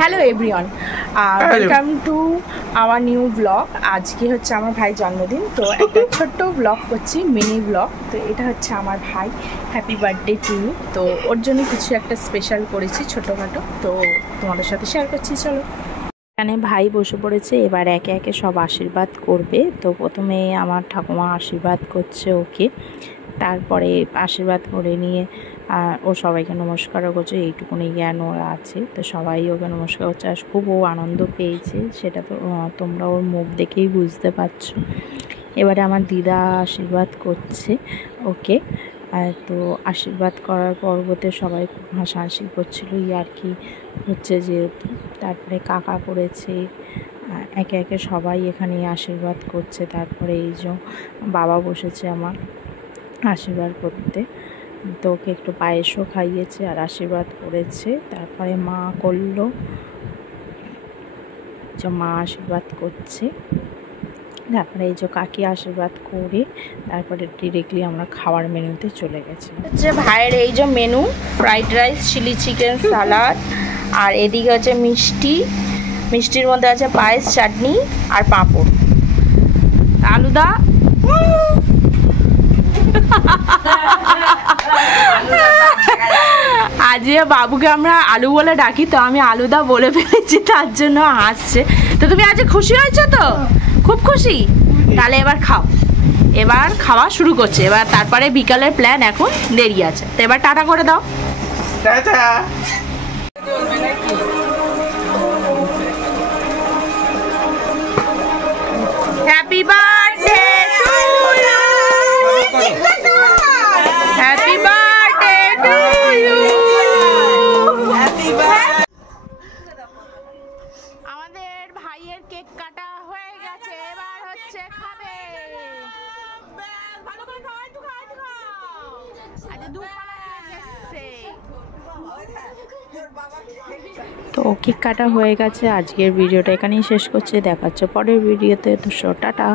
Hello everyone, welcome to our new blog. আজকে হচ্ছে আমার ভাইয়ের জন্মদিন, তো একটা ছোট্ট ব্লগ করছি, মিনি ব্লগ। তো এটা হচ্ছে আমার ভাই, হ্যাপি বার্থডে টু ইউ। তো ওর জন্য কিছু একটা স্পেশাল করেছি ছোটোখাটো, তো তোমাদের সাথে শেয়ার করছি। চলো, এখানে ভাই বসে পড়েছে, এবার একে একে সব আশীর্বাদ করবে। তো প্রথমে আমার ঠাকুমা আশীর্বাদ করছে ওকে, তারপরে আশীর্বাদ করে নিয়ে ও সবাইকে নমস্কারও করছে, এইটুকুনি জ্ঞান ওর আছে। তো সবাই ওকে নমস্কার করছে, আর খুব ও আনন্দ পেয়েছে, সেটা তো তোমরা ওর মুখ দেখেই বুঝতে পারছো। এবারে আমার দিদা আশীর্বাদ করছে ওকে। তো আশীর্বাদ করার পর্বতে সবাই খুব হাসাহাসি করছিল, আর কি হচ্ছে যেহেতু। তারপরে কাকা করেছে, একে একে সবাই এখানে আশীর্বাদ করছে। তারপরে এই যে বাবা বসেছে আমার আশীর্বাদ করতে, তো ওকে একটু পায়েসও খাইয়েছে আর আশীর্বাদ করেছে। তারপরে মা করলো, যে মা আশীর্বাদ করছে। তারপরে এই যে কাকি আশীর্বাদ করে তারপরে ডিরেক্টলি আমরা খাওয়ার মেনুতে চলে গেছি। হচ্ছে ভাইয়ের এই যে menu, fried rice, chilli chicken, salad, আর এদিকে হচ্ছে মিষ্টি, মিষ্টির মধ্যে আছে পায়েস, চাটনি আর পাঁপড়। আলুদা আজকে বাবুকে আমরা আলু বলে ডাকি, তো আমি আলুদা বলে ফেলেছি, তার জন্য হাসছে। তো তুমি আজকে খুশি হয়েছো তো? খুব খুশি? তাহলে এবার খাও, এবার খাওয়া শুরু করছে। এবার তারপরে বিকালের প্ল্যান, এখন দেরি আছে। তো এবার টাটা করে দাও। টাটা। Happy birthday to you, happy birthday to you. আমাদের ভাইয়ের কেক কাটা হয়ে গেছে, এবার হচ্ছে খাবে। ভালো করে খাও, একটু খাও, একটু খাও। আচ্ছা, তো কেক কাটা হয়ে গেছে। আজকের ভিডিওটা এখানেই শেষ করছি, দেখা হচ্ছে পরের ভিডিওতে। তো টাটা।